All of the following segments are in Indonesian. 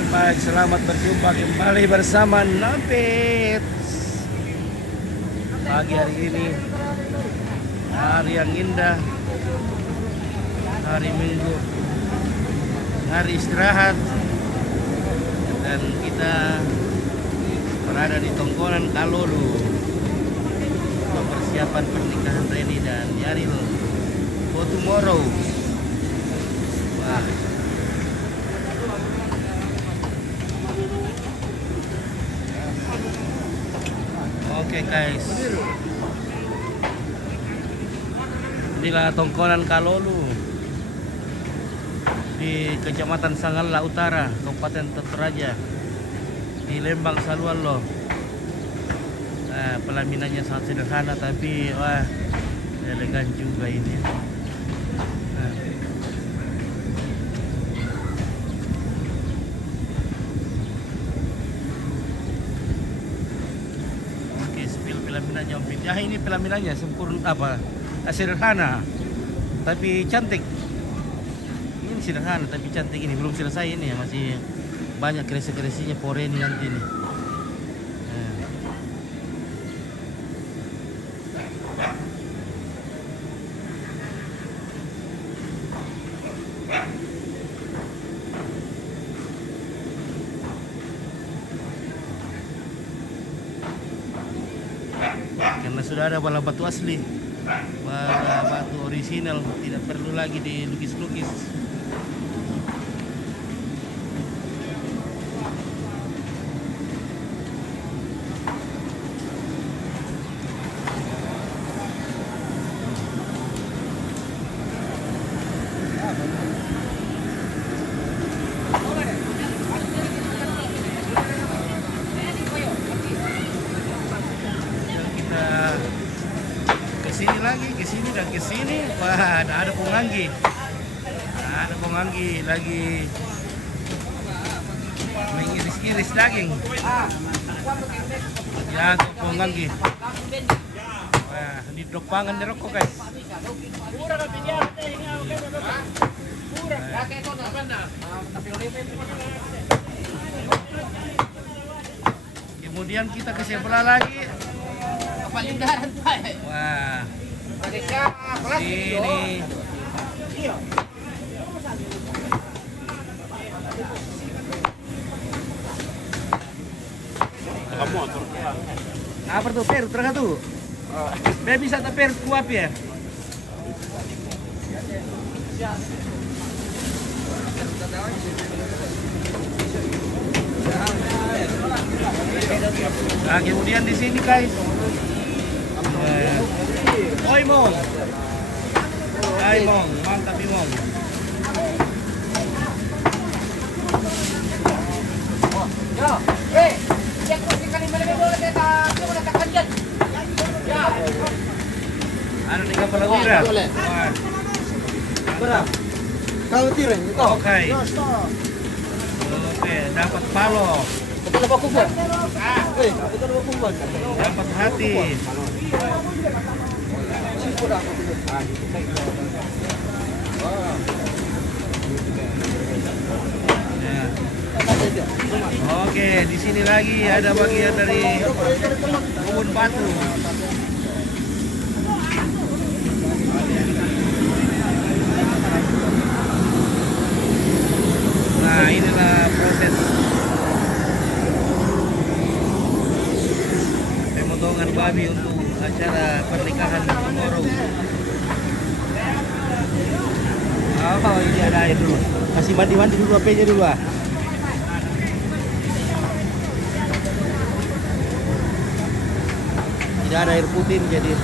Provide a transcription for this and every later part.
Lembag, selamat berjumpa kembali bersama Napit. Pagi hari ini, hari yang indah, hari Minggu, hari istirahat, dan kita berada di Tongkonan Kalolu untuk persiapan pernikahan Reni dan Yaril for tomorrow. Wah. Oke guys, inilah Tongkonan Kalolu di Kecamatan Sangala Utara, Kabupaten Totoraja, di Lembang Salualo. Nah, pelaminannya sangat sederhana tapi wah elegan juga ini. Nah. Oke, spill pelaminannya Om Pit. Ya, ini pelaminannya sempurna sederhana tapi cantik. Ini sederhana tapi cantik, ini belum selesai ini ya, masih banyak keresi-keresinya poreni nanti nih. Karena sudah ada bala batu asli, bala batu orisinal, tidak perlu lagi dilukis-lukis. Kesini lagi, kesini dan kesini. Wah, ada penganggi. Ada penganggi lagi mengiris-iris daging. Ya, penganggi. Wah, di dopangan di rokok guys. Kemudian kita ke sebelah lagi. Wah, sini. Apa tuh per? Terus tuh. Bisa tak per kuap ya? Nah, kemudian di sini guys. Oi Mong. Hai Mong, mantap nih Mong. Ada 3 pelawira. Berapa? Kau tirin itu. Oke. Oke, dapat palo. Dapat hati. Ya. Oke, di sini lagi ada bagian dari kebun batu. Nah, inilah proses pemotongan babi untuk acara pernikahan tomorrow. Oh, ini ada air dulu. Kasih mandi-mandi dulu HP-nya dulu ah. Tidak ada air putih jadi.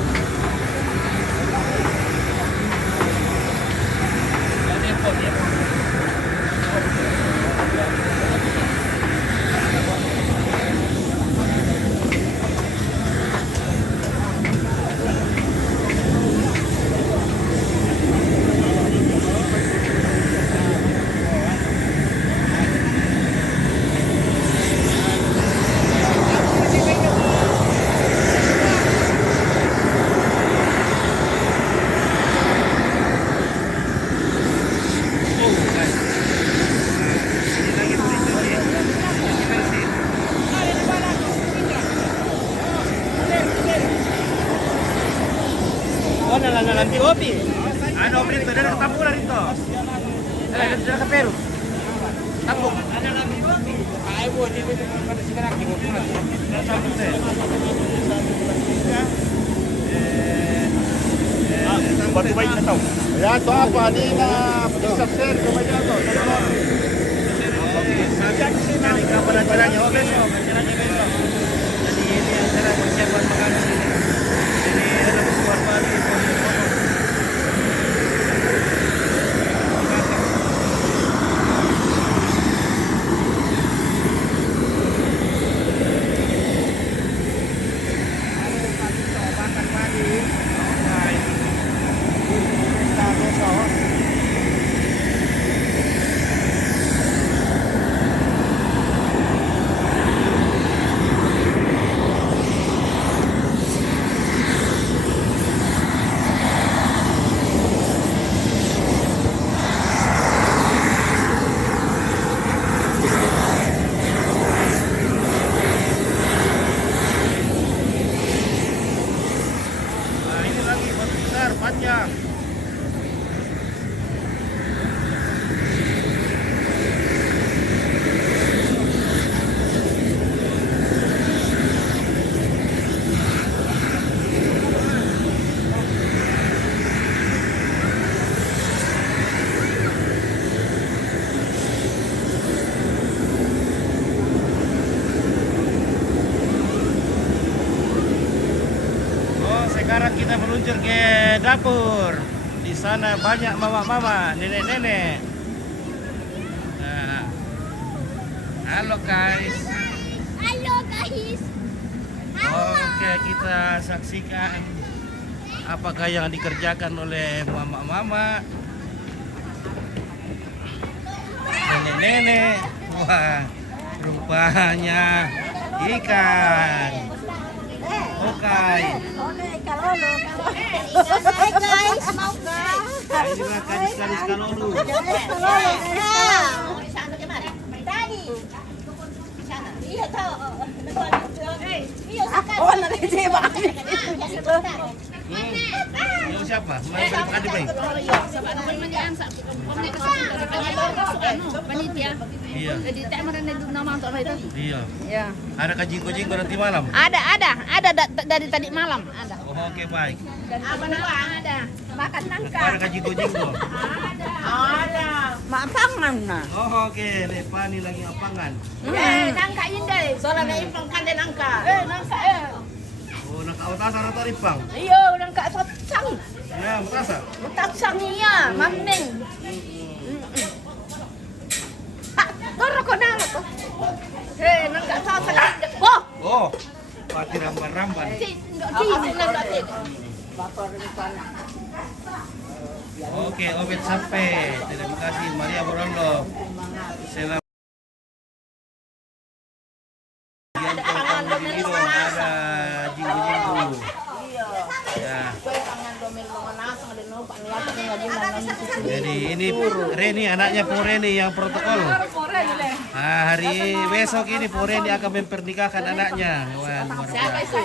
Kopi. Ano, Brito, dala ka tampulan dito. Dala ka pero. Tampok. Ay, buat ini pada sekarang di Bogor. Tampok sir. Ba't may nataw? Ayan, ito apa, di na pag-isap sir, kumaya ito. Sabi ka pala caranya, oh beso, caranya beso. Jadi ini yang cara persiapan makan di sini. Jadi ada buat balik itu. Panjang. Sekarang kita meluncur ke dapur. Di sana banyak mama-mama, nenek-nenek. Nah. Halo guys. Halo guys. Oke, kita saksikan apakah yang dikerjakan oleh mama-mama, nenek-nenek. Wah, rupanya ikan. Oke. Hai guys, mau guys. Nah, inilah gadis-gadis kalolu. Tadi. Iya tahu. Iya Oh, nanti siapa? Yang siapa? Mana adik baik? Panitia. Iya. Jadi tak merana itu nama untuk apa itu? Iya. Ya. Ada kajing-kajing nanti malam. Ada dari tadi malam ada. Oh, oke baik. Apa nama ada? Makan nangka. Ada kajing-kajing tuh. Ada. Mapangan nah. Oh, oke. Lepani lagi apangan. Nangka indah. Soalnya impang kan nangka. Nangka Oh, nakautasa rata ripang. Iya, nangka sotsang. Ya, mutasa. Sotsang iya, mameng. Toro ko na ko. Nangka sotsang. Oh, Oh, pati ramban-ramban. Oke, obet sampai. Terima kasih Maria Borolo. Selamat. Yang pertama di Lido ada jinggu-jinggu. Ya. Jadi ini Reni, anaknya Po Reni yang protokol. Nah, hari besok ini Po Reni akan mempernikahkan anaknya. Wah, luar biasa.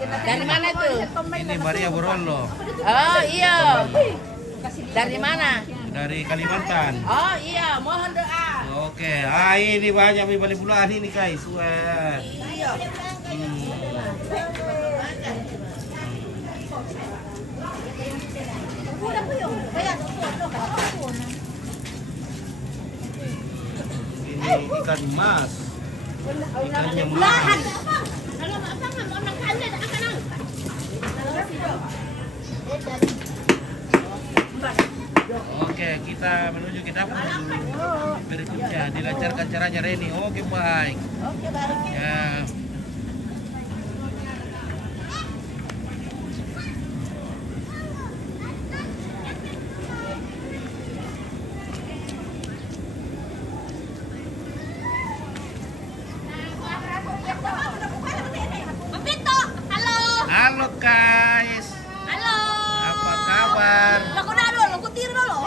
dari mana itu? Ini Maria Borolo Oh iya. Dari mana? dari Kalimantan. Oh iya, mohon doa. Oke, ini banyak balik bulan ini guys. Wah. Ini ikan mas. Ikannya mahal. Oke, kita menuju ke dapur berikutnya. Dilancarkan caranya Reni. Oke, baik. Ya. Pepito, halo. Halo guys. Halo. Apa kabar? Laku dulu, laku tiro dulu.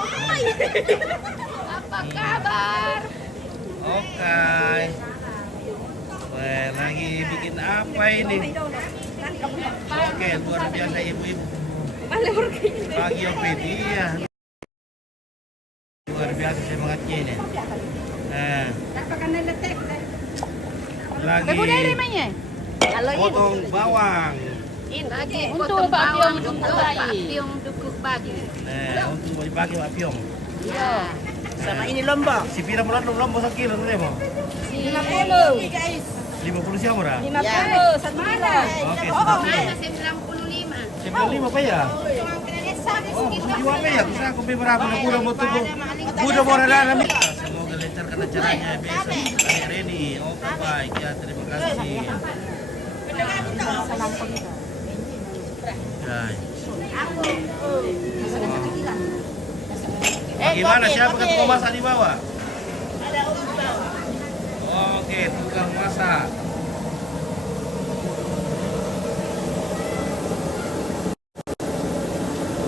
Apa kabar? Oke. Wah, lagi bikin apa ini? Oke, luar biasa ibu-ibu. Pagi Om Pit, iya. Luar biasa semangatnya ini. Lagi potong bawang. Untuk bawang Piong dukuk bagi. Untuk bagi Pak Piong. Iya. Sama ini lomba. Si Pira lomba 1 kilo tu mo. 50. 50 siya mura. 50 1 kilo. Oke, Mana 95. 95 pa ya. Oh, jual pa ya. Gusto ko may marami na kulang mo tubo. Kulang mo na namin. Semoga lancarkan acaranya besok. Kami ready. Oke, baik ya. Terima kasih. Gimana siapa kan tukang masak di bawah? Oke, tukang masak.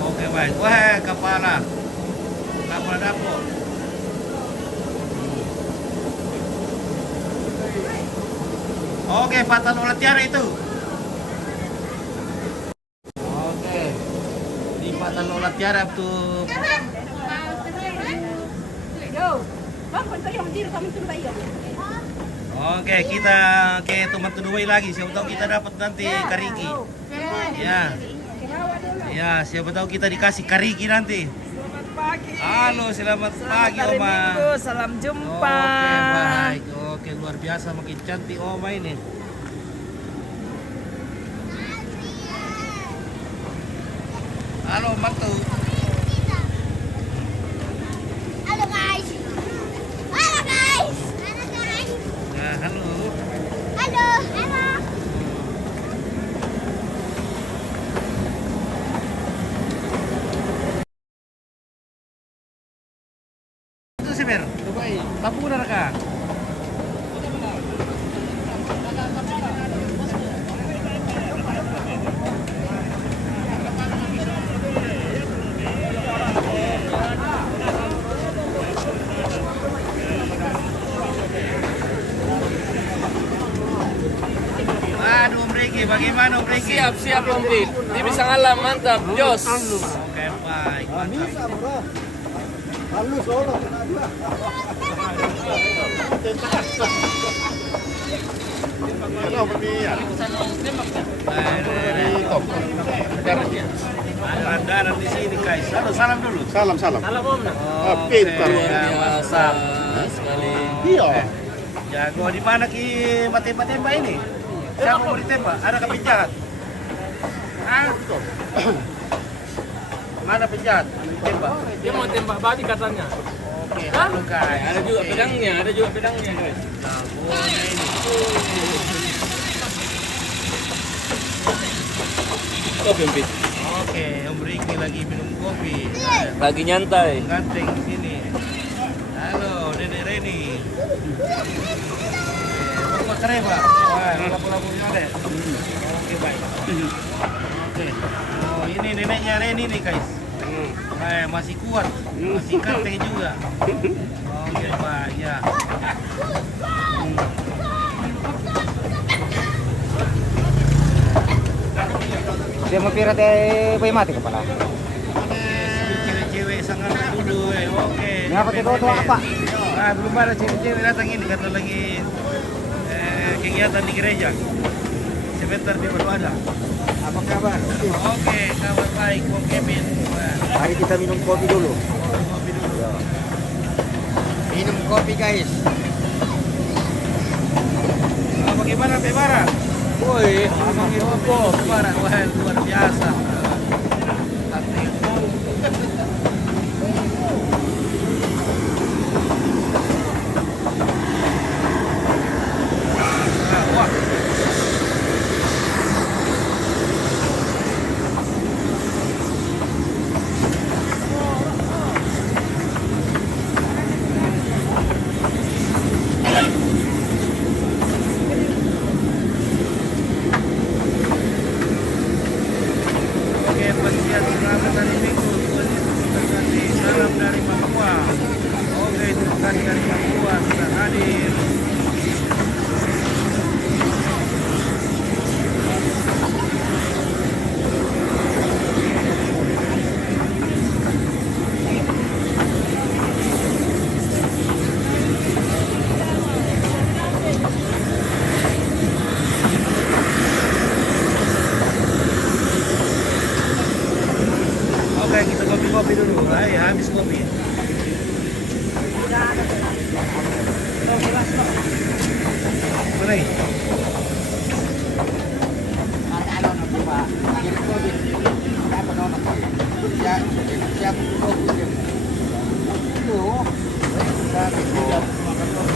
Oke, baik. Wah, kepala dapur. Oke, patan olah tiara itu. Oke. Di patan olah tiara tuh. Oke, kita ke teman Tuduway lagi. Siapa tahu kita dapat nanti kariki. Ya. Ya, siapa tahu kita dikasih kariki nanti. Halo, selamat pagi Oma. Salam jumpa. Oke, baik. Oke, luar biasa makin cantik Oma ini. Halo, mantu. Halo guys. Halo guys. Nah, halo. Halo. Halo. Itu sih, Ber. Tapu na ka. Aduh, Om Riki, bagaimana Om Riki? Siap Om Pit. Ini bisa ngalah mantap. Jos. Oke, baik. Mantap. Hello, Pia. Ada andaran di sini, guys. Halo, salam dulu. Salam. Oke, pintar. biasa. Sekali. Iya. Jago di mana ki tembak ini? Siapa mau ditembak? Ada ke penjahat? Hah? Mana penjahat? Tembak. Dia mau tembak badi katanya. Oke, halo guys. Ada juga pedangnya, guys. Jagonya ini. Kopi Om Pit. Oke, Om Riki lagi minum kopi. Lagi nyantai. Ganteng di sini. Halo, Nenek Reni. Oke, keren Pak. Wah, lapu-lapu ada. Oke, baik. Oke. Oh, ini neneknya Reni nih, guys. Masih kuat, masih ganteng juga. Oke, Pak. Ya. Dia mau pirat boy mati kepala. Cewek-cewek sangat dulu. Oke. Ini apa itu apa? Ah, belum ada cewek-cewek datang ini kata lagi kegiatan di gereja. Sebentar di baru ada. Apa kabar? Oke, kabar baik, Bang Kevin. Wah, Mari kita minum kopi dulu. kopi dulu. Minum kopi guys. Bagaimana Pebara? Woi, Abang itu Pebara, wah luar biasa. Wah.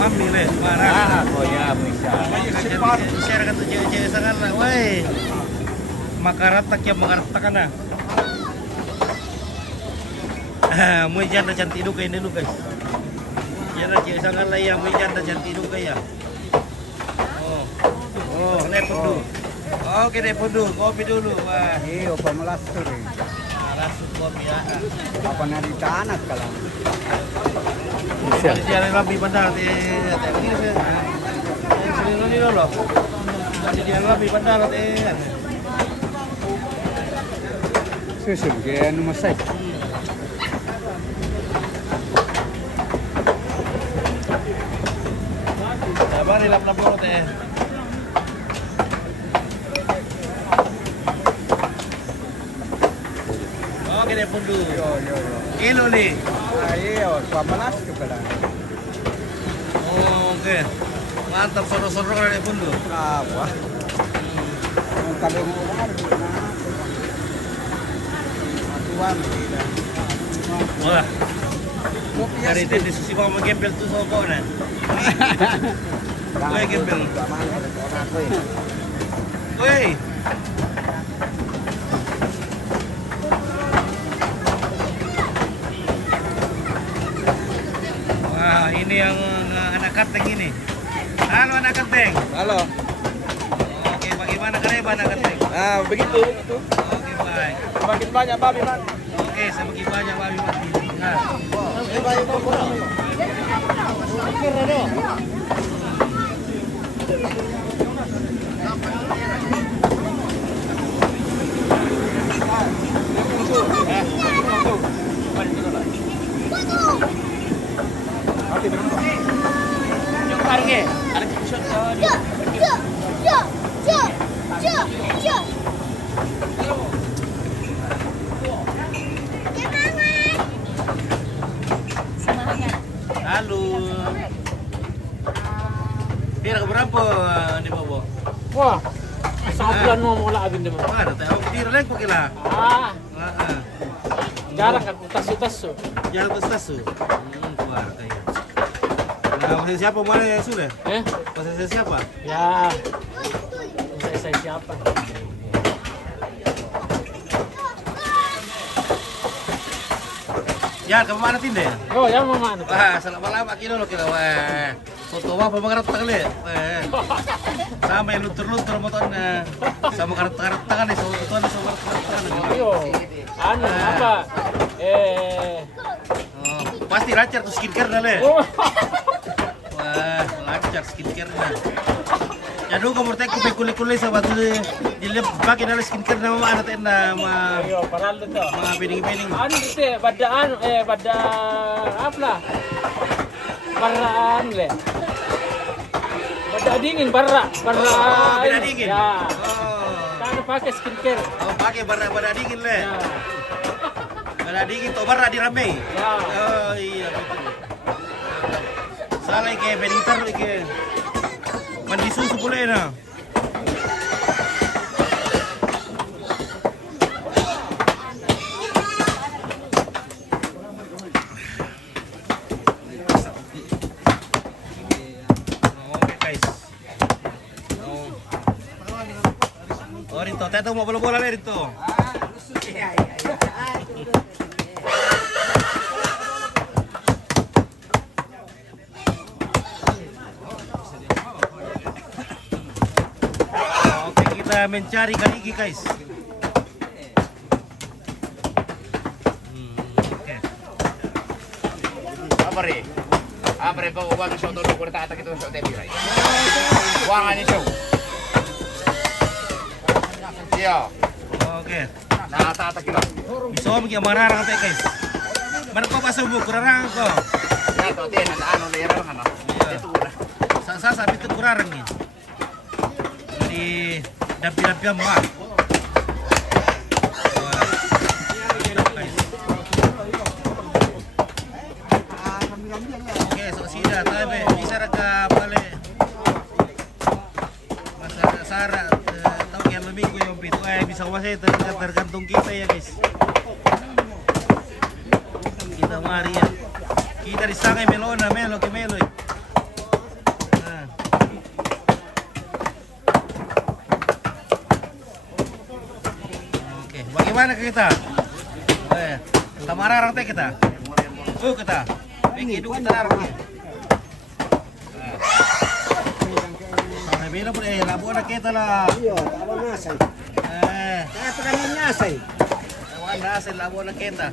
mami le, marah. Oh ya, bisa. Share kan tuh cewek-cewek sangat lah, woi. Makaratak ya makaratak kan ah. Mau janda cantik dulu ini dulu guys. Janda cewek sangat lah ya, mau janda cantik dulu ya. Oh, nepot dulu. Oke nepot dulu, kopi dulu. Wah, Iyo, pamalas to rin. rasuk kopi ya. Apa na di tanat ka lang. Jadi dia lebih benar di ini saya. Ini loh. Jadi dia lebih benar di. Susul, kaya ano masay. Sabar lap-lap dulu teh. Oke deh pundu. Yo. Kilo nih. Iyo, pamalas to ka lang. Oke. Mantap soro-soro kalau deh pundu. Apa? Ang kalimutan. Matuan. Wah. Dari tadi susi mau menggempel tuh soko nih. Woi gempel. Woi. Wah, ini yang anak kateng ini. Halo anak kateng. Halo. Oke, bagaimana kabar anak kateng? Nah, begitu. Oke, baik. Semakin banyak babi, Man. Oke, semakin banyak babi mati. Nah, Yung parang ada shot halo. Pira berapa di bawah? Wah, sa bulan mo wala agad naman. Ada tahu pira lang kok kila. Ah, Heeh. jarang ka taso-taso. Jalan ke stasiun. Keluar kayak. Nah, masih siapa mana sudah? Eh? Masih siapa? Ya. Saya siapa? Ya, ke mana tinde? Oh, yang mana? Wah, salah lama kilo lo kira. Wah, foto apa pengarat kali? Wah. Sama yang lutur-lutur motornya. Sama karat-karat tangan nih, sama fotoan sama karat tangan. Ayo. Anu apa? Oh, pasti lancar tuh skincare dah le. Oh. Wah, lancar skincare-nya. Ya dulu kamu teh kulit-kulit sama tuh dilihat pakai dari skincare nama mana teh nama Ayo, paralo to. mga pining-pining. Anu dite, badaan bada apa? Baraan le. Bada dingin bara. Oh, beda dingin. Ya. Oh, Kan pakai skincare. oh pakai bara dingin le. Ya. Bara dingin tuh bara dirame. Ya. Oh iya betul. Salah kayak beniter kayak mandi susu boleh na. Oke guys. Oh Rito, tayo mau bola-bola Rito. Oke, kita mencari kaligi guys. Oke. Apre pa uwag show to ko ta kita show te biray. Wangan ni show. Iya. Oke. Nakatata kita. Bisa mo kaya mararang tayo guys. Marko pa sa buko, kurarang ko. Ito din na ano lera kana. Ito na. Sa sabi itu kurarang ni. Di dapi-dapian mo ah. Wah. Guys. Oke, so sida tabe bisa ka bale. Masa Sara tahu yang lebih ko yung pito ay bisa ko masay tergantung kita ya guys. Kita mari ya. Kita di sangay melona melo ke melo. bagaimana kita? Tamararang teh kita. Kita. Pingi dulu kita narang. Bina pun labo na kita lah. Iya, tama nasay. Kaya pa kami nasay. Nasay labo na kita.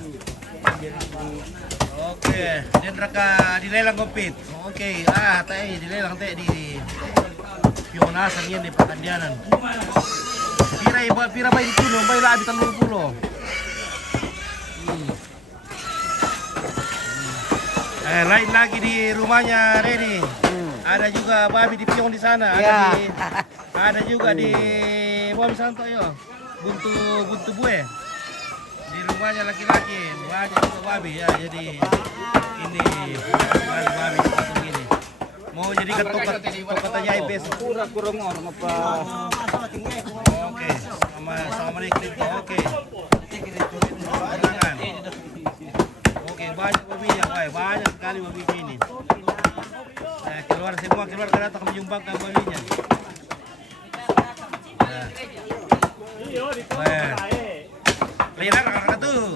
Oke, din raka dilelang kompit. Oke, tayo dilelang teh di pionasan yan di Pakandianan. Pira ba yung puno? Bay labi 30. Lain lagi di rumahnya Reni. Ada juga babi di piong di sana. Ada juga di Bom Santo yo. Buntu bue. Di rumahnya laki-laki banyak juga babi ya. Jadi ini babi patung ini. Mau jadi tokat ajaib besok. Kurang orang apa? Oke, sama Rikli. Oke. Jangan. Oke, banyak babi ya, banyak sekali babi ini. Keluar semua ke datang menyumbangkan babinya. Lirar kakak tuh.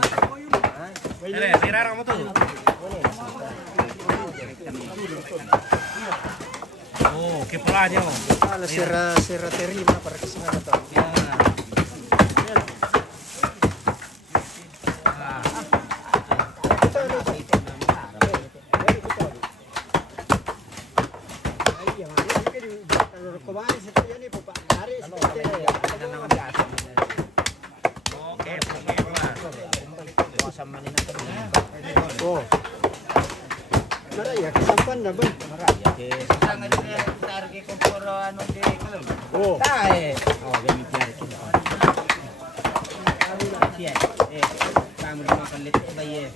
Lirar kamu tuh. Oh, kepalanya. Sira terima para kesenangan to. Ya. Oh. Maraya kesampan na ba? Oh. Tae. Oh, demi tiare kita. Kamu makan lihat bayi.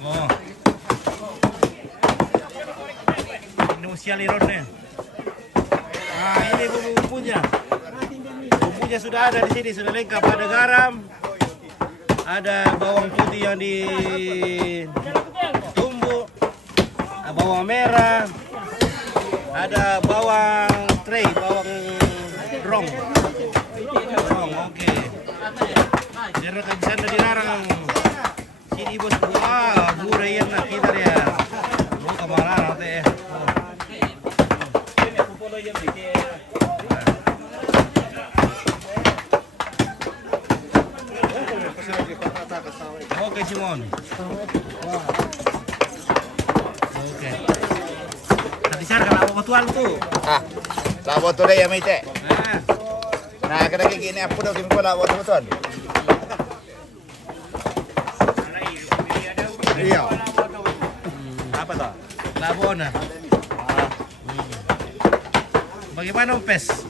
Oh. Indonesia lironnya. Ini bumbunya. Bumbunya sudah ada di sini, sudah lengkap. Ada garam, ada bawang putih yang ditumbuk, bawang merah, ada bawang tray, bawang rong. Oke. Jadi rekan di sana dilarang. Sini bos, wah, burayan na kita ya. Lu kemana nanti? Oke, Simon. Oke. Tadi saya kalau mau tuan tuh. Labo to dai may te. Nah, Na kada gini apo do kim ko labo to ton. Iya. Apa toh? Labona. Bagaimana Pes?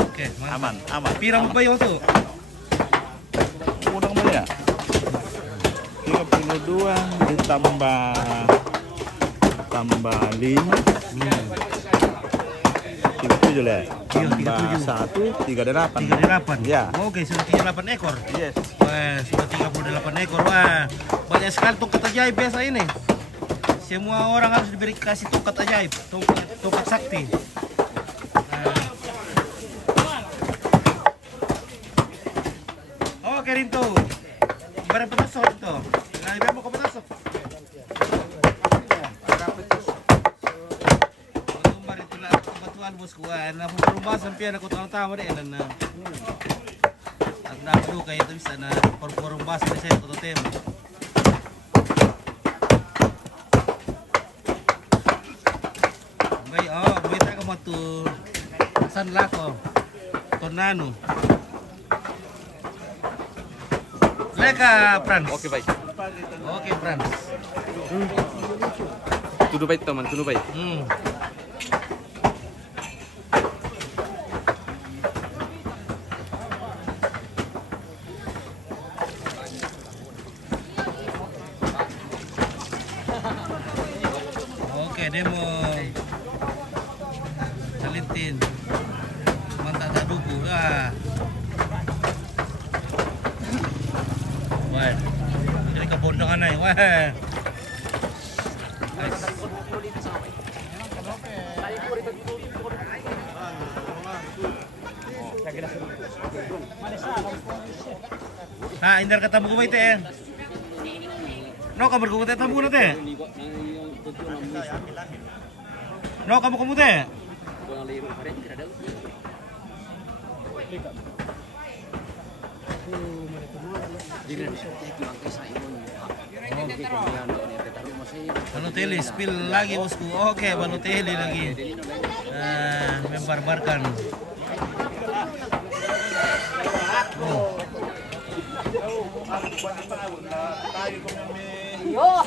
Oke, aman. Pirang ba yun tuh? Unang mo ya. 32 ditambah 5. 37 lah. Tambah 1 38. 38. Ya. Oke, sudah 38 ekor. Yes. Wah, sudah 38 ekor. Wah, banyak sekali tongkat ajaib biasa ini. Semua orang harus diberi kasih tongkat ajaib, tongkat sakti. Oke, Rinto. Berapa petasok itu? Nah, berapa kau petasok? Tumbar itu lah kebetulan bosku. Nah, rumah sampai aku tahu deh dan nah, dulu kayak itu bisa nah forum bas di saya foto tem. Baik, kita kamu tuh san lako tonano. Leka Frans. Oke baik. Oke Frans. Tudo baik teman, tudo baik. Oke, demo salintin mantap tak duku wah dari kebondongan nih wah Nah, indar ketemu ko ba ite? No, kamar ko te tamu na te. No, kamu kamu te. Balotelli spill lagi bosku. Oke, Balotelli lagi. Membarbarkan. Oh.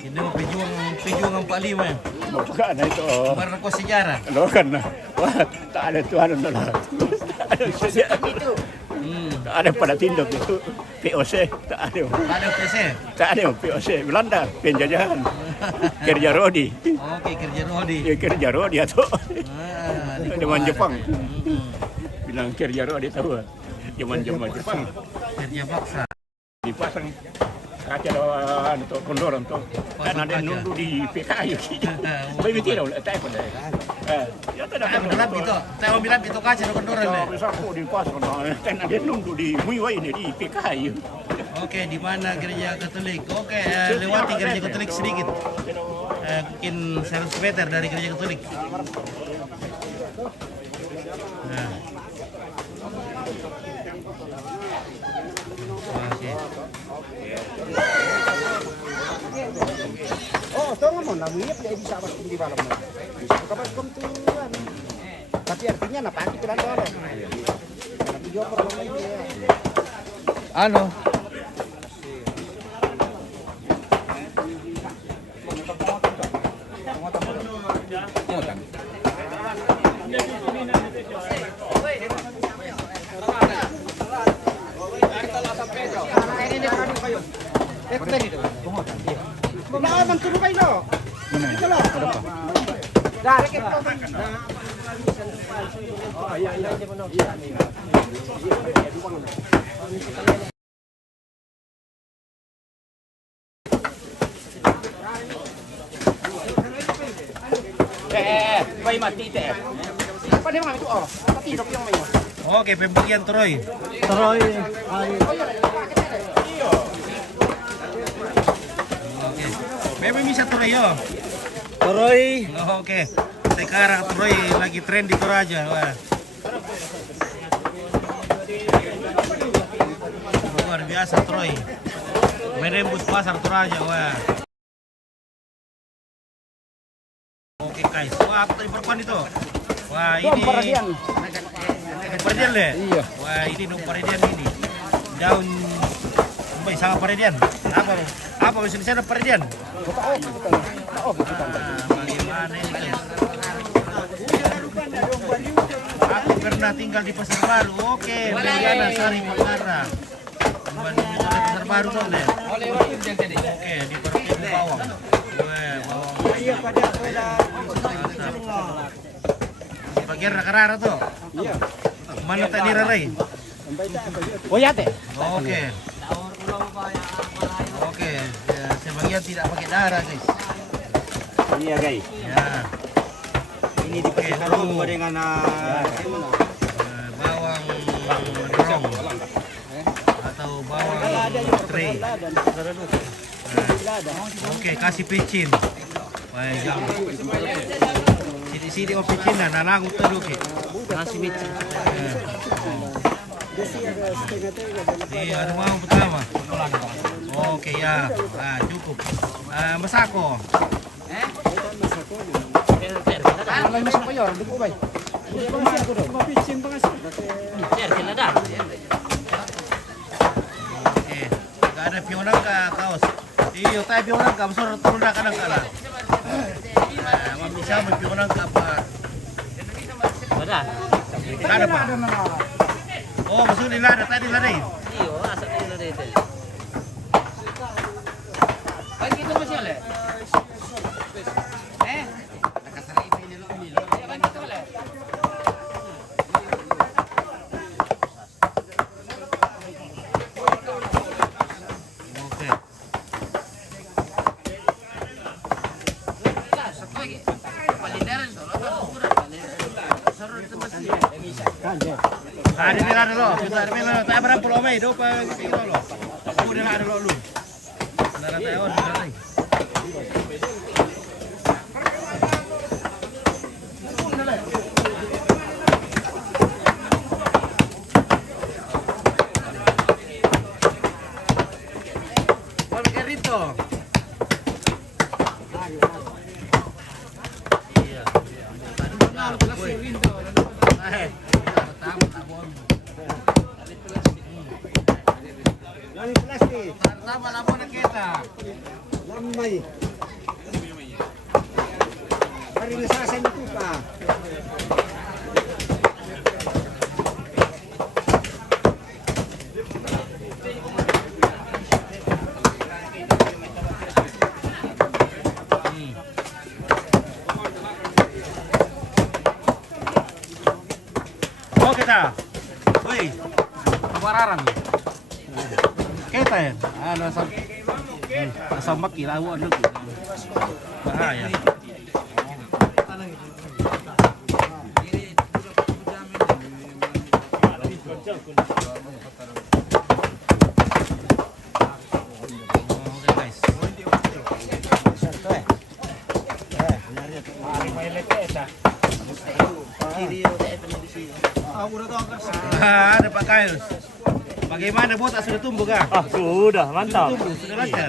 Ini mau pejuang 45 ya. Bukan itu. Kemarin ko sejarah. Ano kan na? Wah, tak ada tuan na lahat. Tak ada pada tindok itu. POC, tak ada. Ada PC. Tak ada POC. Belanda, penjajahan. Kerja Rodi. Oke, kerja Rodi. Ya kerja Rodi atau Di zaman Kuala. Jepang. Bilang kerja Rodi tahu. Zaman Jepang. Kerja paksa. Dipasang kaca doang untuk kondoran tuh. Karena ada kaca. nunggu di PKI. Bayi tidak boleh tak pada. Ya tak Tayo ada. bilab ito. Tayo bilab ito kasi no kondoran Ya, le. bisa aku dipasang. Karena dia nunggu di Muiwa ini di PKI. Oke, di mana gereja Katolik? Oke, lewati gereja Katolik sedikit. Mungkin 100 meter dari gereja Katolik. Nah. Oke. Oh, tahu nggak mau namanya tidak bisa masuk di malam. Bisa kabar kementuan. Tapi artinya apa itu kan orang. Tapi juga problem ini ya. Ano? Naaman tulo kayo. Ito lang. Dari kita. Oh, iya iya. Bayi mati teh. Apa dia itu oh? Tapi hidup yang main. Oke, pembagian Troy. Oke. Memang bisa Troy yo. Toroy. Oke. Sekarang Troy lagi tren di Toraja. Wah. Luar biasa Troy. Menembus pasar Toraja. Wah. Oke guys. Wah, apa tadi perempuan itu? Wah, ini Paredian le? Iya. Wah, ini dong Paredian ini. Daun Mbak sama Paredian. Apa bisa di sana Paredian? Bagaimana ini guys? Aku pernah tinggal di Pasar Baru. Oke, Meliana Sari Mekara. Bandung itu ada Pasar Baru dong deh. Oke, di Pertiwi Bawang. Wah, bawang. Iya, pada bagian Rakarara tuh. Iya. Mana tadi Rarai? Oh ya teh. Oke. Oke, ya, sebagian tidak pakai darah guys. Iya guys. Ya. Ini dipakai dulu dengan Bawang merong atau bawang tray. Oke, kasih pecin. Wah, jangan. Sini o pecin na nalangot na luki. Kasih pecin. Ano mau pertama? Oke ya, cukup. Masako. May masuk kayo, hindi ko ba? Oke, gak ada pionang ka kaos. Iyo, tayo pionang ka, masuk turun na ka ng kala. Mamisa may pionang ka pa. Ada pa? Oh, masuk nila na tadi lari. Iyo, asa nila dito. Ay, dito mo siya le. Ah, di nila dulu. Kita di nila. Tayo parang pulo may. Do pa gitu lo. Aku nila dulu lu. Nara tayo nila. Yang plastik. Tama na po na kita. Lamay. Pari nasasan ito pa. Oh kita. Woi. Wararang. Kita ya. Ah, nasa makilaw ano ko. Bahaya. Okay guys. Ada Pak Kaius. Bagaimana botak sudah tumbuh kah? Ah, sudah mantap. Tumbuh, sudah lancar.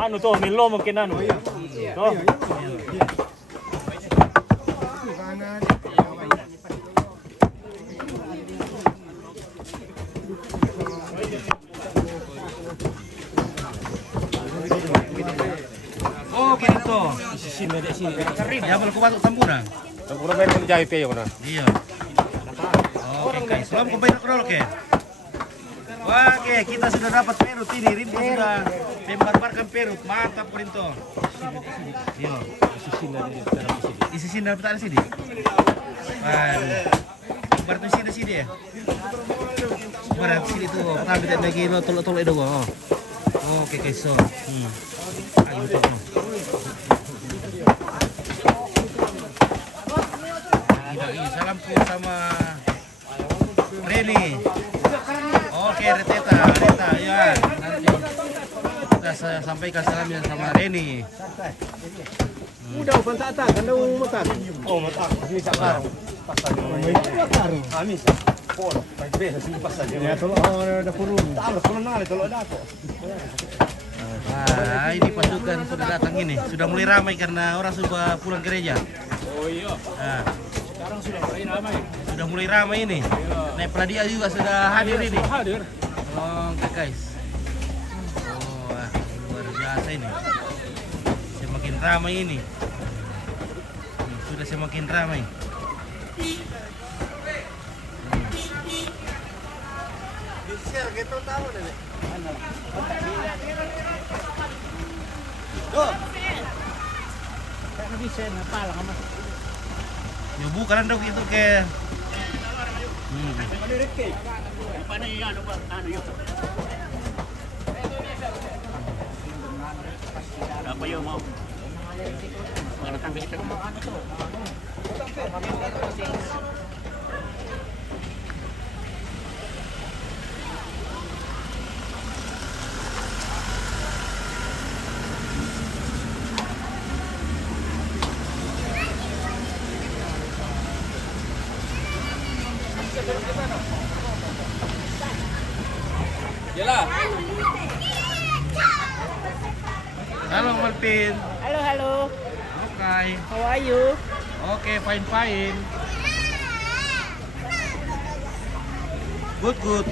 Anu tuh, Milo mungkin anu. Tuh. Oh gitu. Ya belum masuk sampuran. Puro meron ng jahit kayo na. Iya. Oke guys, belum kembali ke oke. Oke, kita sudah dapat perut ini. Rinto sudah membarbarkan perut. Mantap Rinto. Iya. Isi sini dapat ada sini. Baru sini sini ya. Baru sini tuh. Tapi tidak lagi lo tolong itu gua. Oke guys, so. Ayo tuh. Salam sama Reni. Oke, Reta, ya. Nanti kita saya sampaikan salamnya sama Reni. Udah pantata, kanda umatak. Oh, mata. Ini sakar. Amis. Polo, pai besa sini passaggio. Ya, tolo ada purun. Tahu, kolonal tolo ada kok. Nah, ini pasukan sudah datang ini. Sudah mulai ramai karena orang sudah pulang gereja. Oh iya. Nah, Sekarang sudah mulai ramai. sudah mulai ramai ini. Nek Pradia juga sudah hadir ini. Hadir. Oke guys. Oh, luar biasa ini. Semakin ramai ini. Sudah semakin ramai. Ya bukan dong itu ke. Apa ya mau? Yalah. Halo Malpin. Halo, halo. Okay. How are you? Okay, fine. Good.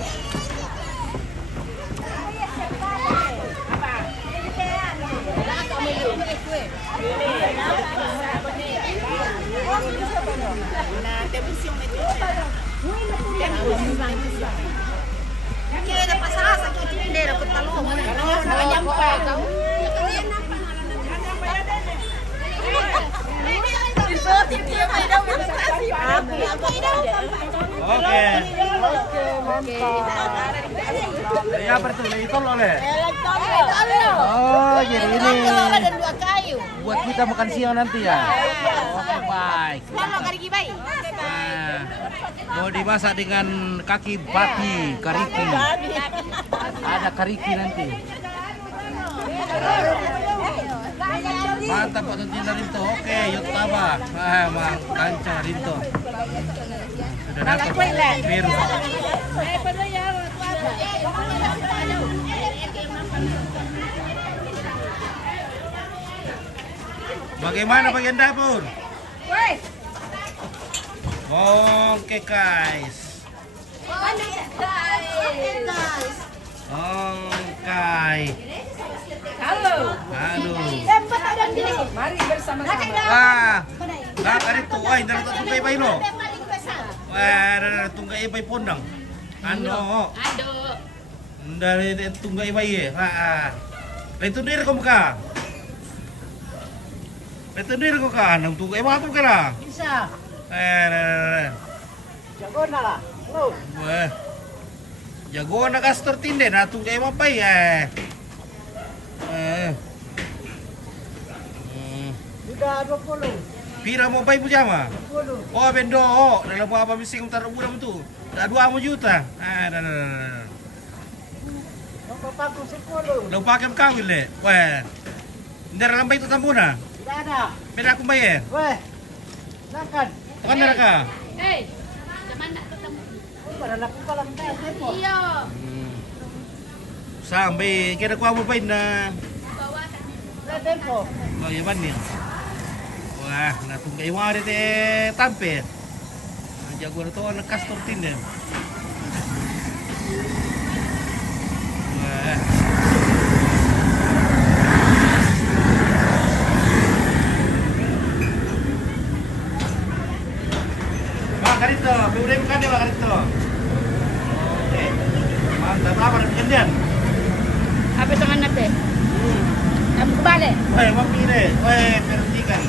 Kaya napasasa ko hindi na pagtalong. Nanyampa kau. Oke. Ya betul itu loh le. Oh jadi ini. Ada dua kayu. buat kita makan siang nanti ya. Oke, baik. Kalau kari gibai. Nah, mau dimasak dengan kaki babi, kariki. Ada kariki nanti. Mantap Pak Tuntina Rinto. Oke, yuk tambah. Mang Kanca Rinto. Sudah datang Biru. Bagaimana bagian dapur? Oke guys. Oke. Halo. Halo. Tempat ada di. Mari bersama-sama. Wah. Nah, kali tu ay dalam tunggai bay lo. Wah, dalam tunggai bay pondang. Ano. Dari tunggai bay ye. Lain tu dir ko ka. Lain tu dir ko ka. Nang tunggai ba ko kala. Bisa. Jago na lah. Lo. Wah. Jago na kastor tinde na tunggai mapay Sudah 20. Pira mo bay mo jama? 20. Oh, bendo. Dalam apa bising taruh bulan itu. Dah 2 juta. Dah. Nomor paku 10. Lau pakai kawin le. Wah. Ndara lambai itu tampuna. Tidak ada. Beda aku bayar. Weh. Silakan. Mana raka? Hei. Zaman nak ketemu. Pada laku kalang tempo. Iya. Sampai kira ku amo bain na. Tempo. Oh, ya ban ni. Wah, na tunggay wari te tampe. Jago na to na kastor tinde. Wah. Karito, beureum kan dia Karito. Oke. Mantap apa namanya? Apa tangan nate? Kamu kembali. Weh, mapire. Weh, perhatikan.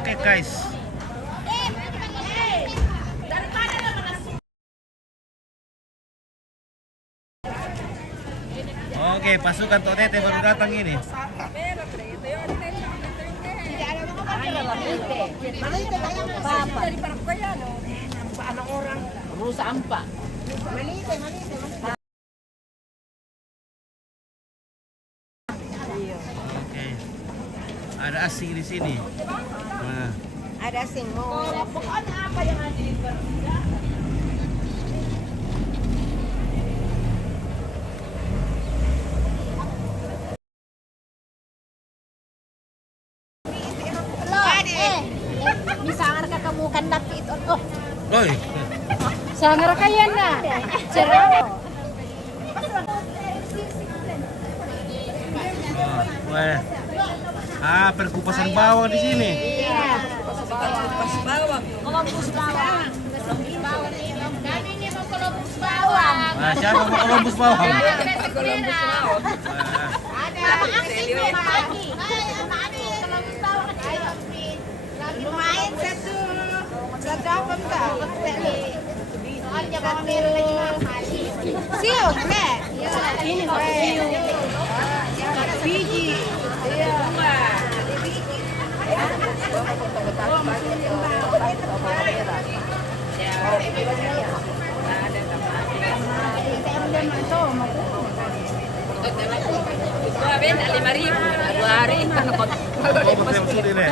Oke guys. Oke, pasukan Tonete baru datang ini. Anak orang rusak ampak. Oke. Ada asing di sini. Nah. Ada singo. Pokoknya apa yang ada di Bisa ngarka kamu kan dapit itu. Oh, Oi. Sangar kaya na. Cerah. Weh. Perkupasan bawang di sini. Kolombus bawang. Kami ini mau kolombus bawang. Nah, siapa mau Kolombus bawang? Ada asin rumah lagi. Kolombus bawang. Lumayan satu. Satu apa enggak? Soalnya bawang merah lagi mahal. Siu, nek. Ini siu. Biji.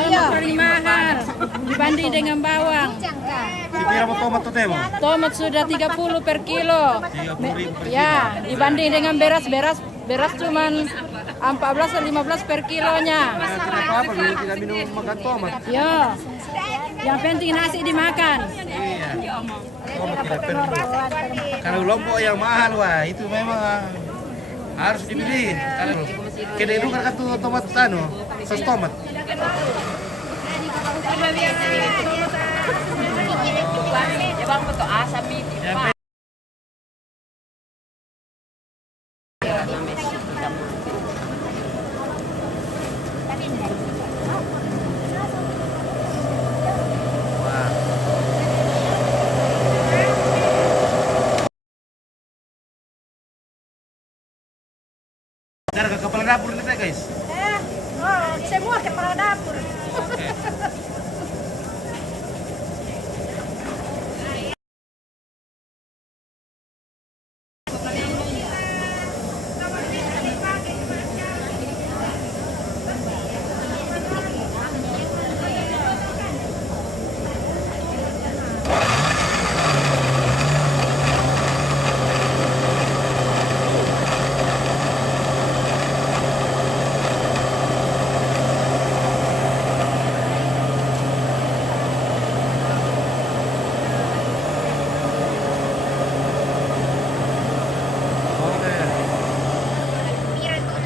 Paling mahal dibanding dengan bawang. Si Pira mau tomat tuh temo. Tomat sudah 30 per kilo. 30.000 per Ya, dibanding dengan beras cuman 14 atau 15 per kilonya. Tidak apa-apa, tidak minum makan tomat. Yo. Yang penting nasi dimakan. Iya. Tomat tidak perlu. Kalau Lombok yang mahal, wah itu memang harus dibeli. Kalau kena itu kan tuh tomat tano, sos tomat. Yang wah. Cara ke kepala dapur nih guys. Semua kepala dapur.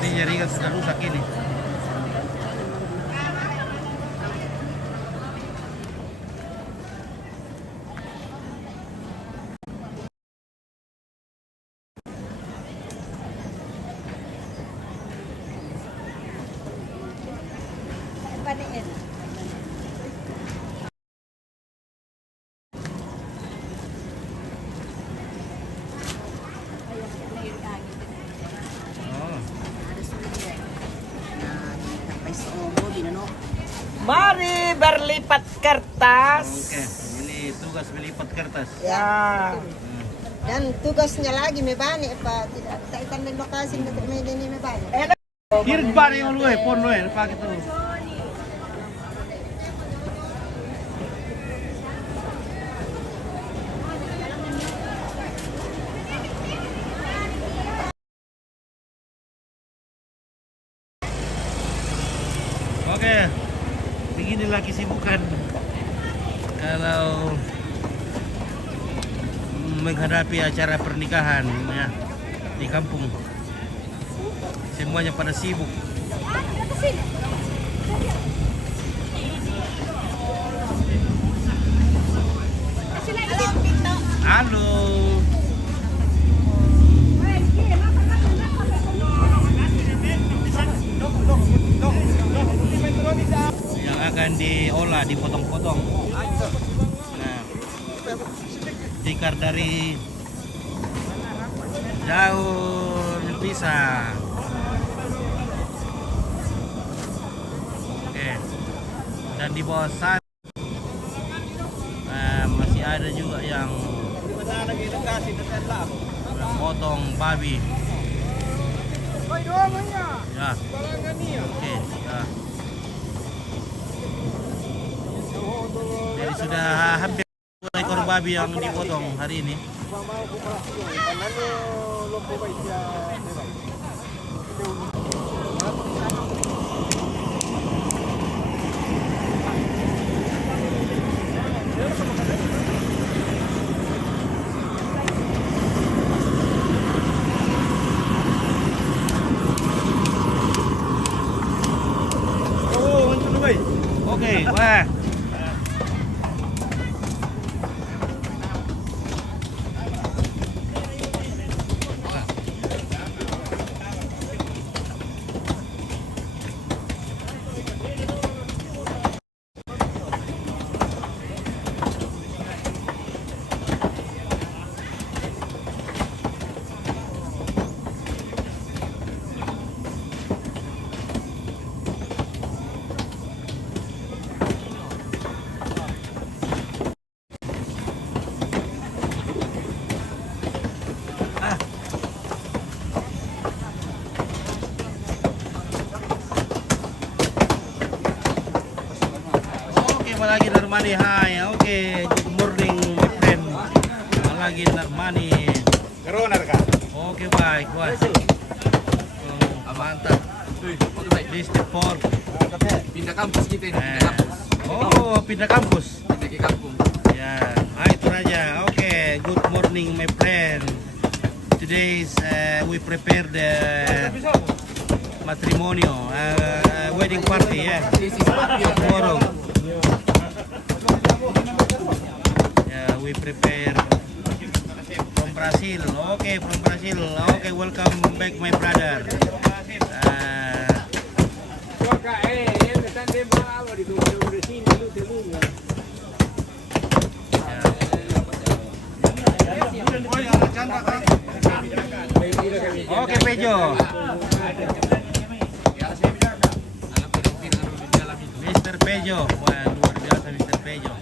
Ini jaringan sudah rusak ini. Oh. Mari berlipat kertas. Oke, ini tugas melipat kertas. Ya. Dan tugasnya lagi mebani Pak, tidak kaitan dengan lokasi na media ini mebani. Kirit ba yung luwe, pon luwe, pakai tuh. Oke, beginilah kesibukan kalau menghadapi acara pernikahan ya di kampung. Semuanya pada sibuk. Halo. Yang akan diolah, dipotong-potong. Nah, tikar dari daun pisang. Oke. Dan di bawah sana masih ada juga yang potong babi. Ya. Oke. Ya. Jadi sudah hampir 2 ekor babi yang dipotong hari ini. Oke, wah. Lagi Narmani, hai, oke, good morning my friend. Lagi Narmani. Corona ka. Oke, baik, baik. Mantap. This the fourth. Pindah kampus kita ini. Oh, pindah kampus. Pindah ke kampung. Ya, itu aja. Oke, good morning my friend. Today is we prepare the matrimonio, wedding party ya. This is party. Tomorrow. Ya, we prepare from Brazil. Okay, from Brazil. Okay, welcome back my brother. Oke, Pejo. Mr. Pejo. Wah, luar biasa Mr. Pejo.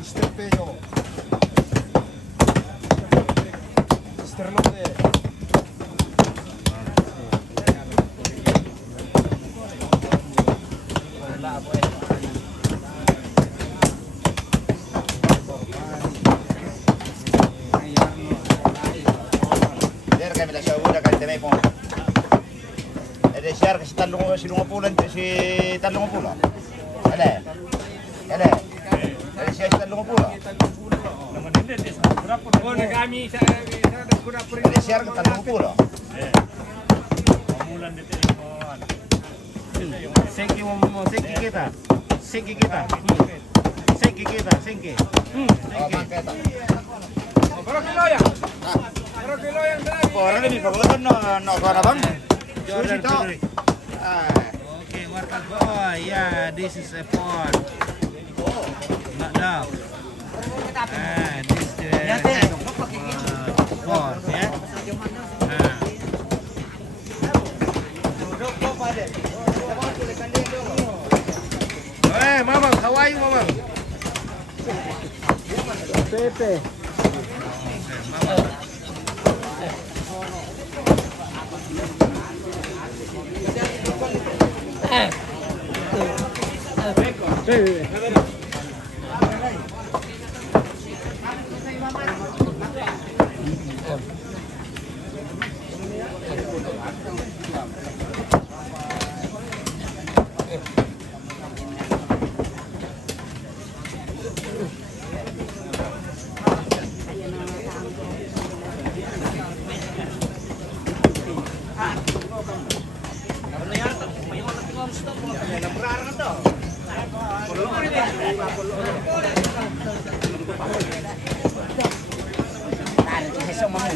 Mr. Pedro. Mr. Lode. There kami dah siya udah kan temay po. Ada share kasi talong pulan si talong pula. Ada. Ada. Ada siya talong pula. Oh, kami sa kurang-kurang. Ada share ke talong pula. Sengki mau sengki kita. Sengki kita. Sengki kita, sengki. Oh, maketa. Berapa kilo ya? Berapa kilo yang tadi? Orang lebih paglaban no para bang. Jordan Susi to. Frederick. Okay, workout boy. Yeah, this is a pond. Not dog. This is the pond, yeah. Hey, Mamang, how are you, Mamang? Pepe. Mamang.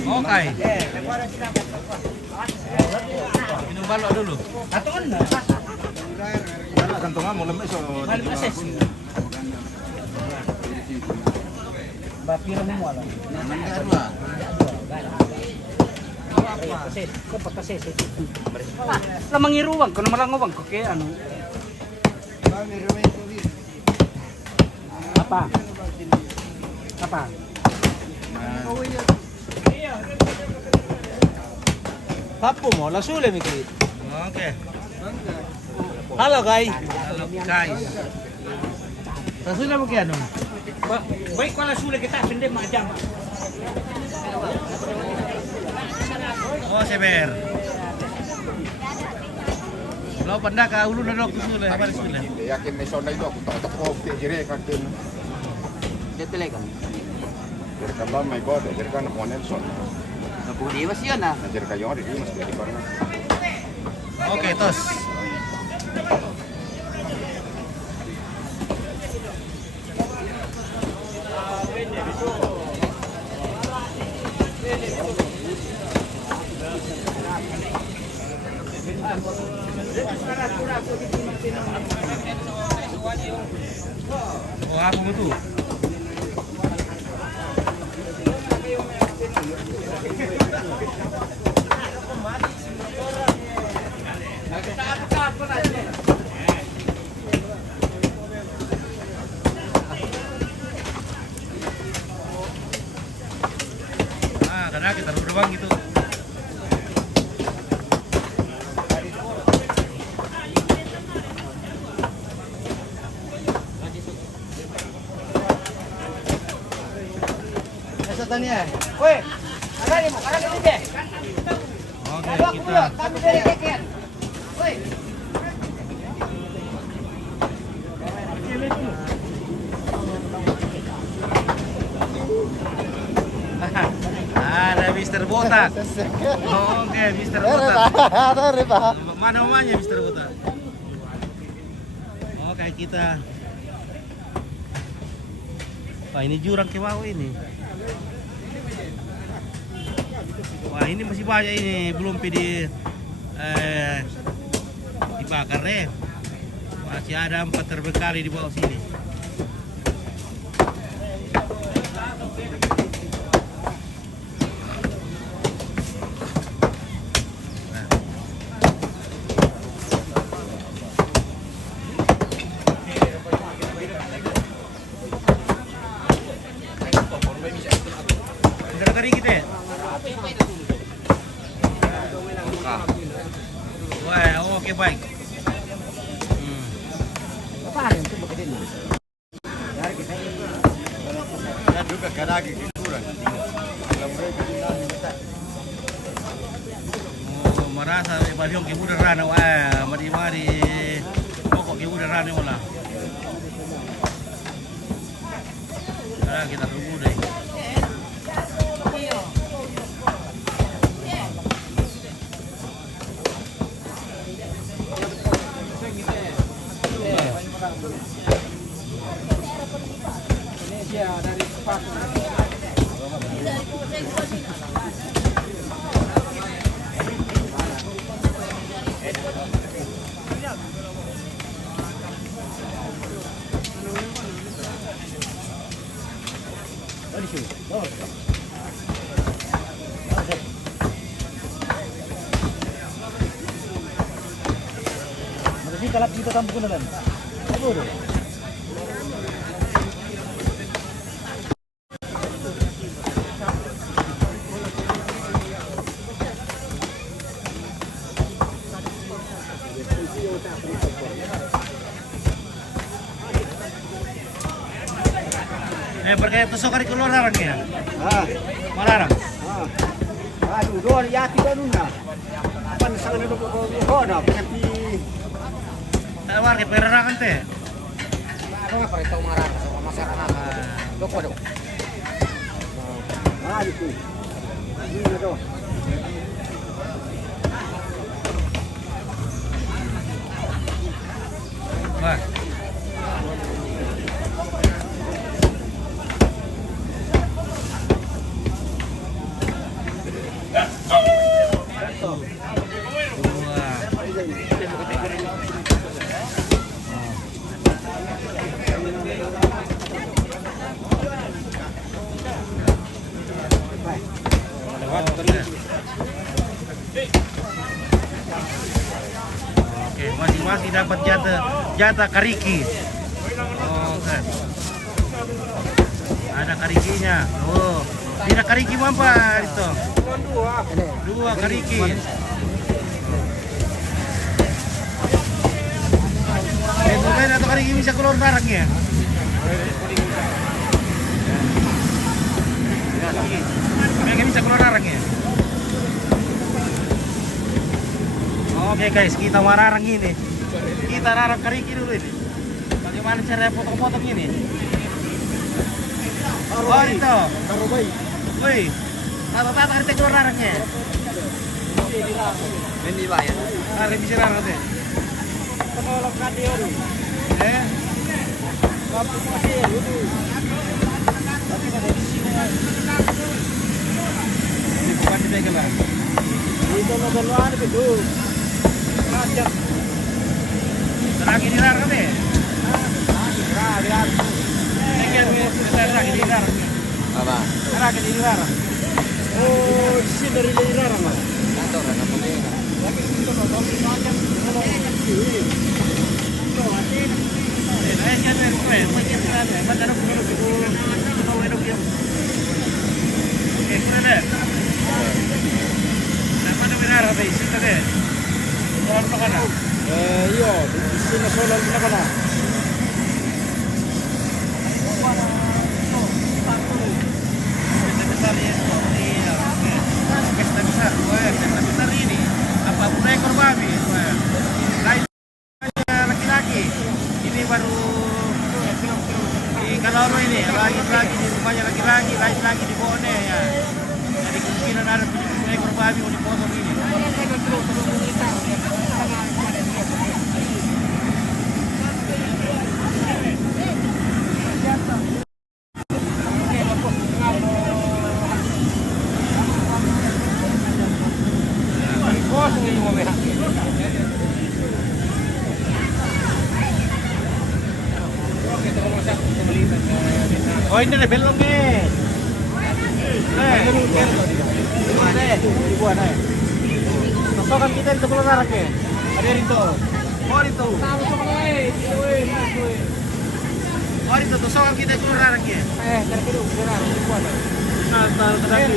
Okay. Minum balok dulu. Kantongan mo lamay so. Lamang iruwang ko na malangawang ko kaya ano. Apa? Apa? Papo mo, lasule mi kit. Okay. Halo guys. Halo guys. Lasule mo kaya ano? Baik ko lasule kita pinde majam. Oh, seber. Lo panda ka ulo na dok sulle, apa sulle? Yakin may sonay do ako takot ko ti jire kakin. Detelekan. Jire ka ba may god, jire ka na po Nelson. Nabudiwas yun ah. Na jire ka yo di mas di ko na. Okay, tos. Oh, aku itu. Ah, karena kita berbang gitu. Nasa tanya. Weh, karang mo deh. Oke, kita ada Mister Botak. Oke, Mister Botak. Mana namanya Mister Botak? Oke, kita. Wah, ini jurang kemau ini. Wah, ini masih banyak ini, belum dibakar deh. Masih ada 4 terbengkalai di bawah sini. Udah tadi kita. Wah, oke baik. Apa yang itu begitu nih? Dari kita juga kadang kurang. Oh, merasa babiong ke muda rana wah, mari pokok ke muda rana wala. Nah, kita tunggu deh. Indonesia dari sepatu. Masih kalau kita tampuk nalan. Apa tu? Berkait tusuk kali keluar larangnya. Ah, Malarang. ah. Aduh, dua ya tiga nuna. Apa sangat ada kok ada tapi Tak warga pererangan teh. Ano nga parito marami sa masyarakat. Doko do. ah itu. Ini tu. Wah. Oke, masing-masing dapat jatah kariki. Oh, kan. Ada karikinya. Oh, tidak kariki apa itu? Dua kariki. Itu main atau kariki bisa keluar barangnya? Mereka bisa keluar barangnya. Oke guys, kita mararang ini. Kita rarang kariki dulu ini. Bagaimana cara potong-potong ini? Oh itu. Woi, tata-tata harus keluar rarangnya. Hindi ba yan? Harus bisa rarang deh. Penolak dia tu. Eh? Apa masih itu? Tapi ada di sini. Ini bukan dipegang lah. Itu nolakan itu. Ajak. Lagi dilarang deh. Biar. Lagi dilarang. Aba. Lagi dilarang. Oh, di sini dari Lirarang. Nato ra na puli. Iya, di sini solar di mana? Pesta besar ini. lama ini, lagi di rumahnya lagi lagi di Bone ya. Jadi kemungkinan ada 70 ekor babi mau dipotong ini. Oh ini ada belum nih. Pasokan kita itu keluar naraknya. Ada itu. Oh itu. Oh itu pasokan kita keluar naraknya. Nah, taruh ke dalam.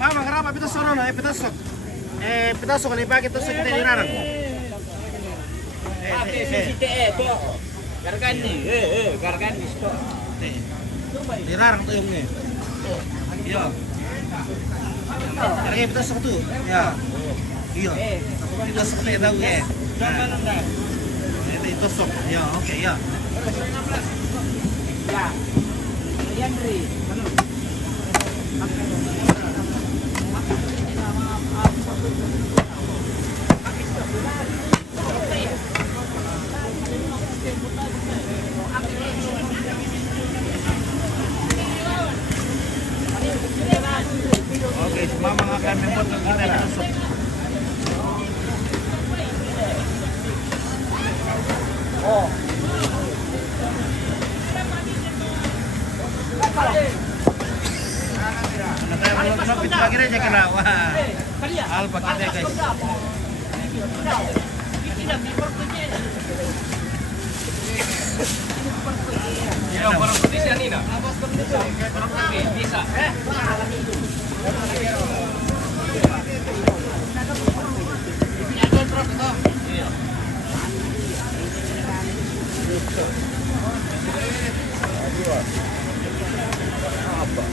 Mamang, kenapa pitas sono na? Pitas sok ni pakai tusuk kita di narang. Gargani stop. Di narang tuh ini. Iya. Lagi pitas sok tuh. Ya. Iya. Pitas sok kita tahu ya. Itu sok. Ya, oke ya. Ya. Yandri. Oke, Mamang akan membuat kita tusuk. Oh. Kita akhirnya aja kena. Wah. Al paketnya guys. Ya, baru posisi Nina. Bisa. Apa?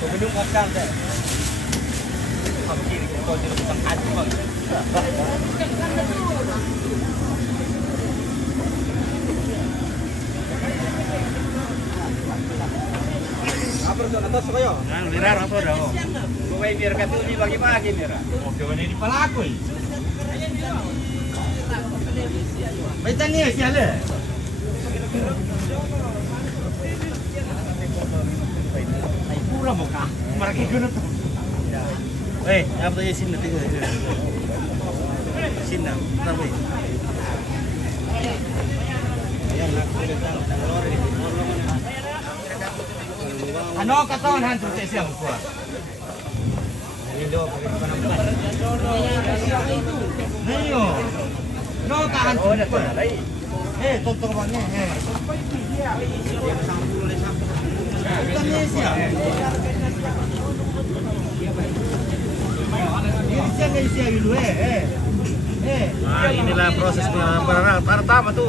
Belum makan deh. Kamu kiri kau jadi tukang haji bang. Apa tuh atas kayo? Nah, lirar apa dah? Gue biar katuli bagi-bagi nih. Oke, ini palaku. Baca nih siapa? Pura muka, mereka guna tuh. Apa tuh sini tengok. Sini, tapi. Ano katawan hantu siya mo kuha? Niyo. No ka hantu. Totoo ba niya? Tanya siya. Nah, inilah prosesnya pertama tuh.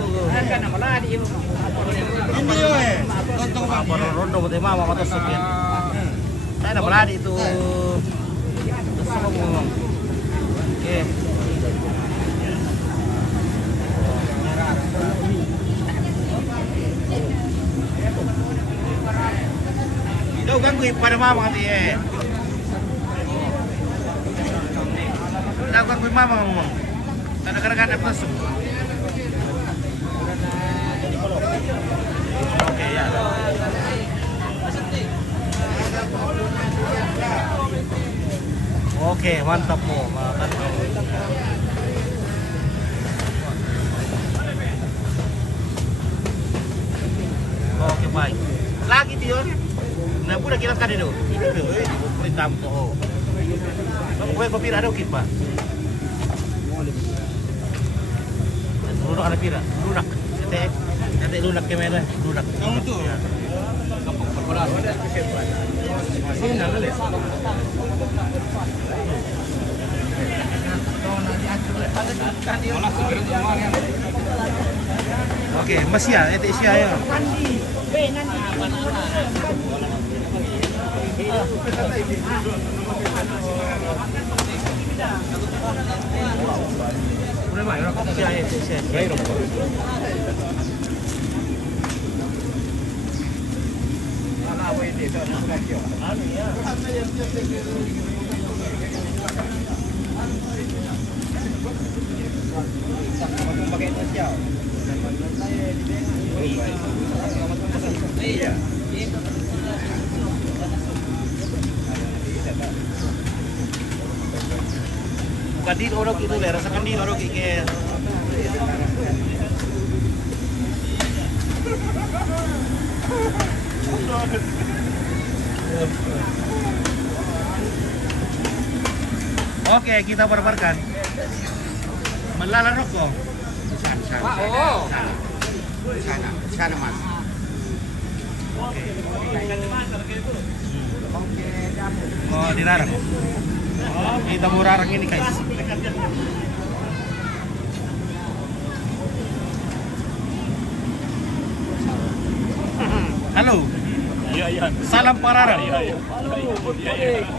Apa rondo buat mama atau sekian. Saya ada beladi itu. Terus ngomong. Oke. Itu ganggu pada mama nanti ya. Tidak ganggu mama ngomong. Kadang-kadang ada masuk. Oke ya. Oke, mantap mo. Oke, baik. Lagi dia. Nah, udah kira kan itu. Ini tuh, perintah po. Kamu papira ada ukit pa. Lunak ada pira, lunak. Nanti lunak ke mana? Lunak. Kamu tuh. Kampung perbola. Sini nang le. Oke, masih ya, itu isi aja. Udah mah, orang isi aja, isi aja. Bukan di orok itu le, rasakan di orok ikan. Oke, kita barbarkan. Melala rokok. Sana mas. Oh, dirarang. Kita mau rarang ini guys. Halo. Iya, iya. Salam Pararang. Iya, iya.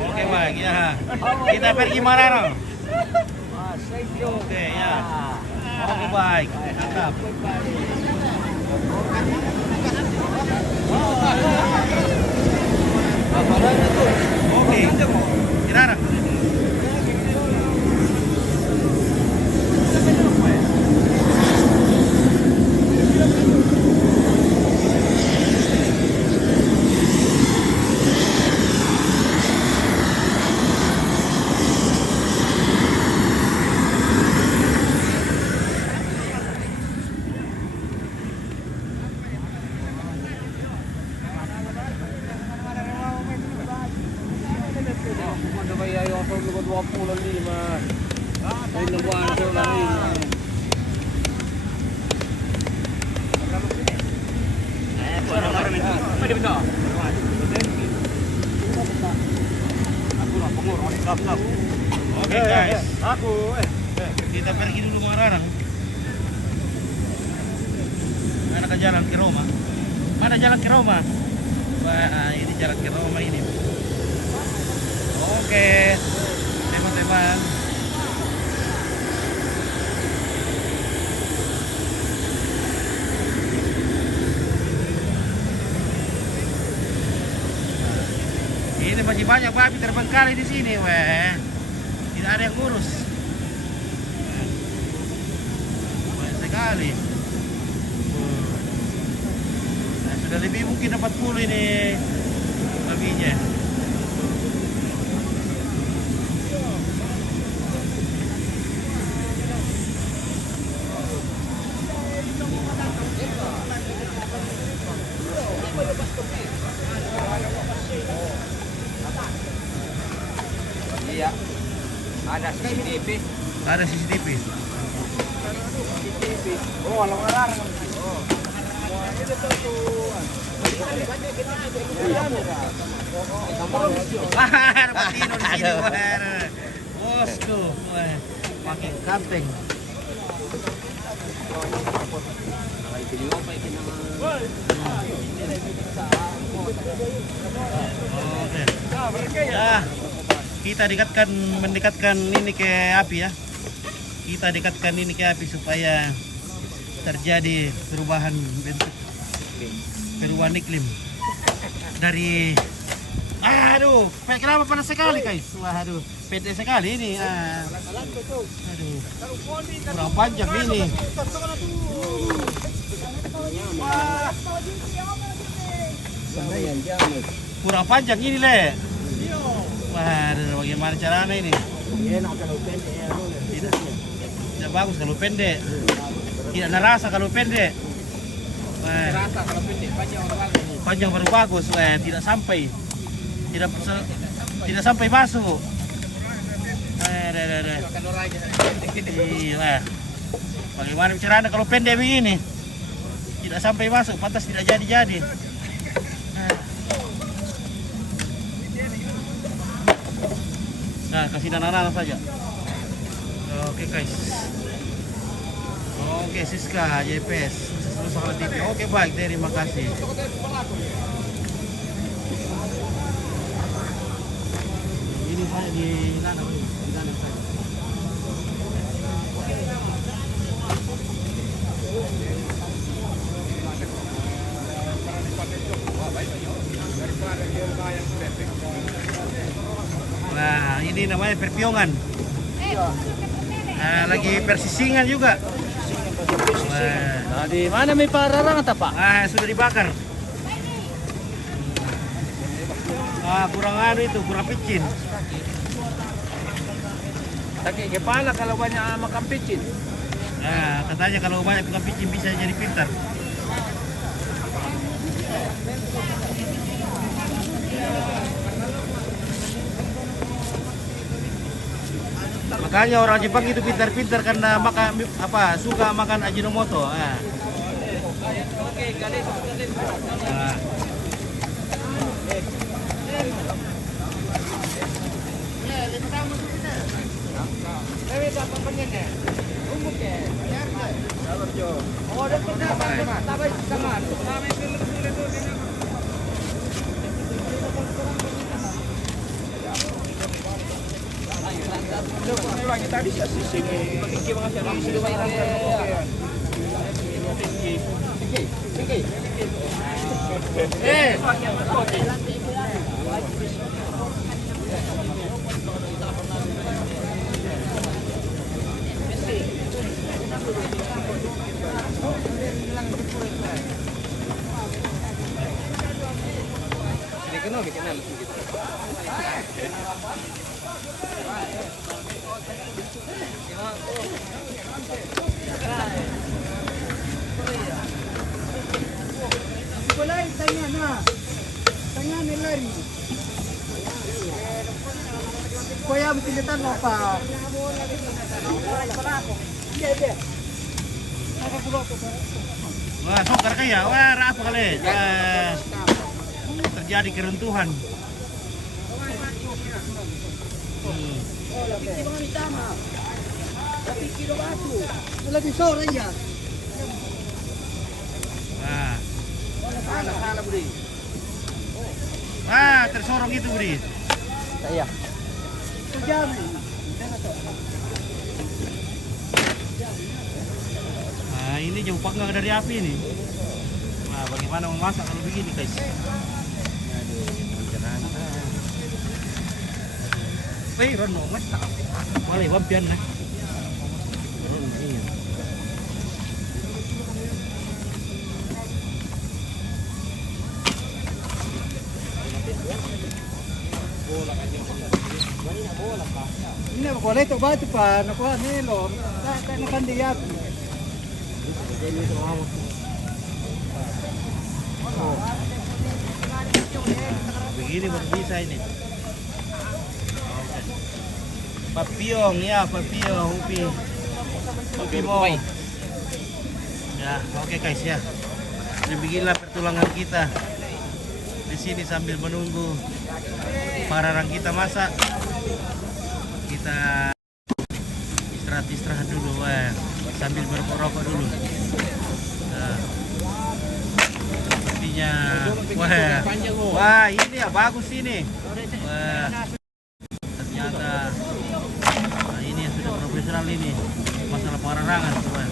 Oke, baik ya. Kita pergi Mararang. Oke, ya. Oke, baik. Mantap. Oke. Dirarang. Oke guys, kita pergi dulu Mararang. Mana ke jalan ke Roma? Mana jalan ke Roma? Wah, ini jalan ke Roma ini. Oke, teman-teman. Ini masih banyak babi terbengkalai di sini, weh. Tidak ada yang ngurus. Banyak sekali. Nah, sudah lebih mungkin 40 ini babinya. Iya. Ada CCTV. Ada CCTV. Oh, alam ngarang. Oh. Wah, Patino di sini, wah. Bosku, wah. Pakai kanteng. Oke. Ya, kita mendekatkan ini ke api ya. Kita dekatkan ini ke api supaya terjadi perubahan bentuk, perubahan iklim dari aduh, kenapa panas sekali guys? Waduh, pendek sekali ini. Aduh, kurang panjang ini. Kurang panjang ini le. Waduh, bagaimana caranya ini? Tidak bagus kalau pendek. Tidak narasa kalau pendek. Rasa kalau pendek, Panjang baru bagus. Tidak sampai. Tidak sampai masuk. Iya. Bagaimana caranya kalau pendek begini? Tidak sampai masuk, pantas tidak jadi-jadi. Nah, kasih nana saja. Oke guys. Oke Siska, JPS, Sukses TV. Oke baik, terima kasih. Ini saya di sana, saja. Nah, ini namanya perpiongan. Nah, lagi persisingan juga. Nah, di mana may pararang ata Pak? Sudah dibakar. Kurang itu, kurang picin. Tapi gimana kalau banyak makan picin? Nah, katanya kalau banyak makan picin bisa jadi pintar. Makanya orang Jepang itu pintar-pintar karena suka makan Ajinomoto. Nah. Wah, sokar kaya, apa kali? Terjadi keruntuhan. Lebih sore ya. Tersorong itu, Budi. Iya. Nah, ini jauh panggang dari api ini. Nah, bagaimana memasak kalau begini, guys? Rono, mas. Malay wampian na. Ini ako ulit ito ba ito pa nakuha nilo. Nakandiyap. Begini baru bisa ini. Papiong ya, papiong, upi mau. Ya, oke guys ya. Beginilah pertulangan kita di sini sambil menunggu pararang kita masak. Kita istirahat dulu, sambil merokok dulu. Nah, sepertinya, wah ini ya bagus ini. Wah, ternyata ini yang sudah profesional ini masalah pengararangan. Wah.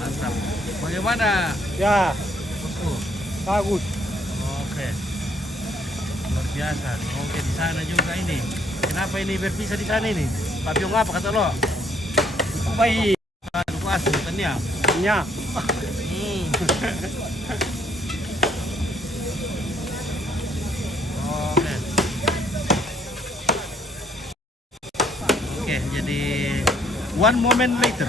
Mantap. Bagaimana? Ya, Bosku? bagus. Oke. Luar biasa. Oke, di sana juga ini. Kenapa ini berpisah di sana ini? Pak Biong apa kata lo? Baik. Duku asu katanya. Ya. Oke. Oke, jadi one moment later.